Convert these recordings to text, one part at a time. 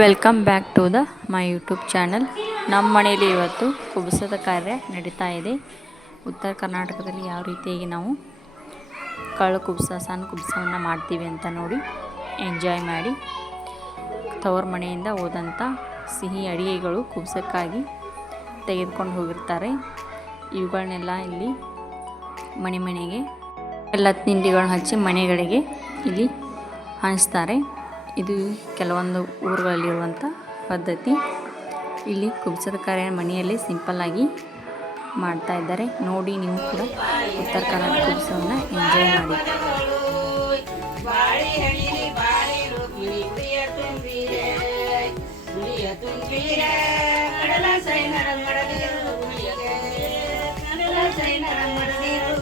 welcome back to the my YouTube channel ನಮ್ಮ ಮನೆಯಲ್ಲಿ ಇವತ್ತು ಕುಬ್ಸದ ಕಾರ್ಯ ನಡೀತಾ ಇದೆ ಉತ್ತರ ಕರ್ನಾಟಕದಲ್ಲಿ ಯಾವ ರೀತಿಯಾಗಿ ನಾವು ಕಳು ಕುಬ್ಸ ಸಣ್ಣ ಕುಬ್ಸವನ್ನು ಮಾಡ್ತೀವಿ ಅಂತ ನೋಡಿ ಎಂಜಾಯ್ ಮಾಡಿ ತವರ್ ಮನೆಯಿಂದ ಹೋದಂಥ ಸಿಹಿ ಅಡಿಗೆಗಳು ಕುಬ್ಸಕ್ಕಾಗಿ ತೆಗೆದುಕೊಂಡು ಹೋಗಿರ್ತಾರೆ ಇವುಗಳನ್ನೆಲ್ಲ ಇಲ್ಲಿ ಮನೆ ಮನೆಗೆ ಎಲ್ಲ ತಿಂಡಿಗಳನ್ನ ಹಚ್ಚಿ ಮನೆಗಳಿಗೆ ಇಲ್ಲಿ ಹಂಚ್ತಾರೆ ಇದು ಕೆಲವೊಂದು ಊರುಗಳಲ್ಲಿರುವಂಥ ಪದ್ಧತಿ ಇಲ್ಲಿ ಕಾರ್ಯ ಮನೆಯಲ್ಲಿ ಸಿಂಪಲ್ ಆಗಿ ಮಾಡ್ತಾ ಇದ್ದಾರೆ ನೋಡಿ ನೀವು ಕೂಡ ಉತ್ತರ ಕನ್ನಡ ಕುಬ್ಸವನ್ನು ಎಂಜಾಯ್ ಮಾಡಿ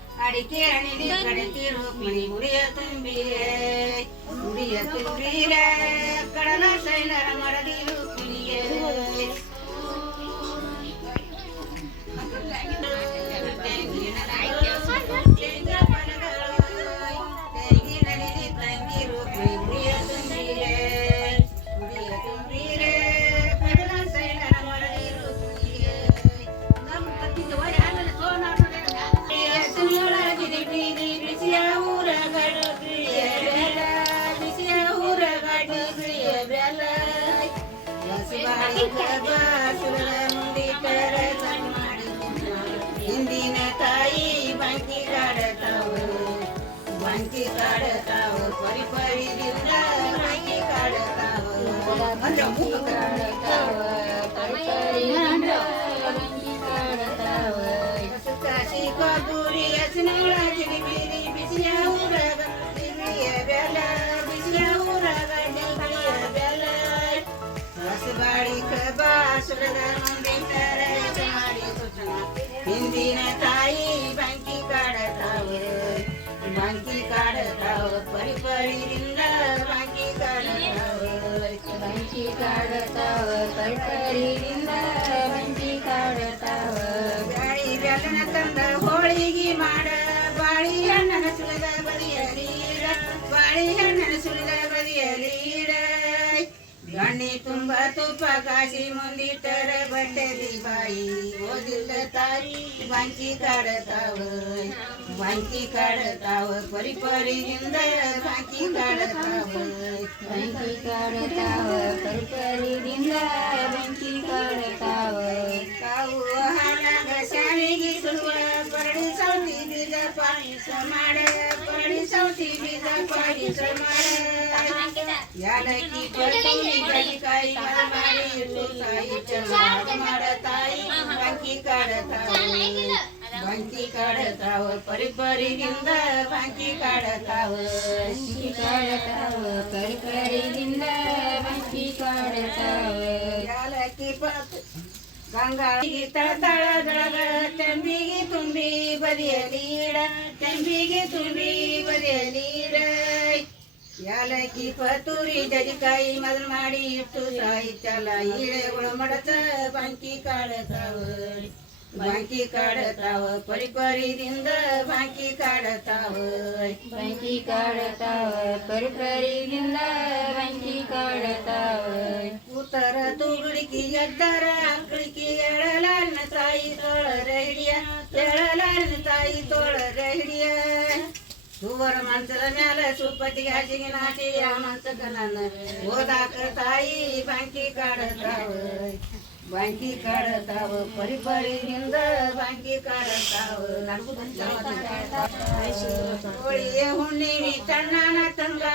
അടിക്ക് അണിനി കടത്തി രൂപിണി മുറിയ തുമ്പിയേ മുറിയ തുമ്പിയിലേ കടന ശൈലര ಕಾಡತಾವ ಕಾಡತಾವ ಕಾಡತಾವ ಕಾಡತಾವ ಕಾಡತಾವ ಹಿಂದಿನ ತಾಯಿ ಬಂಕಿ ಕಾಡತಾವ ಬಂಕಿ ಕಾಡತಾವ ಪರಿಪರಿಯಿಂದ ಬಂಕಿ ಕಾಡತಾವ ಬಂಕಿ ಕಾಡತಾವ ಪರಿಪರಿಯಿಂದ ಬಂಕಿ ಕಾಡತಾವ ಗಾಳಿ ವ್ಯಾಕನದ ಕಣ್ಣಿ ತುಂಬ ತುಪ್ಪ ಕಾಸಿ ಮುಂದಿ ತರ ಬಟ್ಟೆ ದಿಬಾಯಿ ಓದಿಲ್ಲ ತಾಯಿ ಬಂಕಿ ಕಡತಾವ ಬಂಕಿ ಕಡತಾವ ಪರಿ ಪರಿ ಹಿಂದ ಬಂಕಿ ಕಡತಾವ ಬಂಕಿ ಕಡತಾವ ಪರಿ ಪರಿ ಹಿಂದ ಬಂಕಿ ಕಡತಾವ ಕಾವು ಹಣಗ ಸಾರಿಗೆ ಸುಳುವ ಪರಡಿ ಸೌತಿ ಬಿದ ಪಾಯಿ ಸಮಾಡ ಪರಡಿ ಸೌತಿ ಬಿದ ಪಾಯಿ ಸಮಾಡ ಜನಕಿ ಬಂದು ನಿಗಳಿ ಕೈ ಮರಮಾರಿ ಎಲ್ಲು ಸಾಯಿ ಚಲಾರ ಮಾಡ ತಾಯಿ ಬಂಕಿ ಕಾಡತಾವು ಬಂಕಿ ಕಾಡತಾವು ಪರಿಪರಿಯಿಂದ ಬಂಕಿ ಕಾಡತಾವು ಬಂಕಿ ಕಾಡತಾವು ಪರಿಪರಿಯಿಂದ ಬಂಕಿ ಕಾಡತಾವು ಜನಕಿ ಬಂದು ಗಂಗಾಳಿಗೆ ತಳತಳದಳಗ ತೆಂಬಿಗೆ ತುಂಬಿ ಬದಿಯ ನೀಡ ತೆಂಬಿಗೆ ತುಂಬಿ ಬದಿಯ ನೀಡ ஏழைக்கு பத்துரி ஜரிக்காய் மதன் மாடி இட்டு சாயித்தால ஈழே உளமடத்த பங்கி காடு தாவு பங்கி காடு தாவு பொறி பறி தீந்த பங்கி காடு தாவு பங்கி காடு தாவு பொறி பறி தீந்த பங்கி காடு தாவு உத்தர துடுக்கி எத்தர அக்கிக்கு எழலான் தாய் தோழ ரெடியா எழலான் தாய் தோழ ரெடியா ಸುವರ ಮಂತ್ರ ಮೇಲೆ ಸುಪತಿ ಹಸಿಗೆ ನಾಟಿ ಅವನಂತ ಕನನ ಓದಾಕ ತಾಯಿ ಬ್ಯಾಂಕಿ ಕಾಡತಾವ ಬ್ಯಾಂಕಿ ಕಾಡತಾವ ಪರಿ ಪರಿಯಿಂದ ಬ್ಯಾಂಕಿ ಕಾಡತಾವ ನನಗೂ ಬಂದ ಕೋಳಿಯ ಹುಣ್ಣಿಮೆ ಚಂದನ ತಂಗ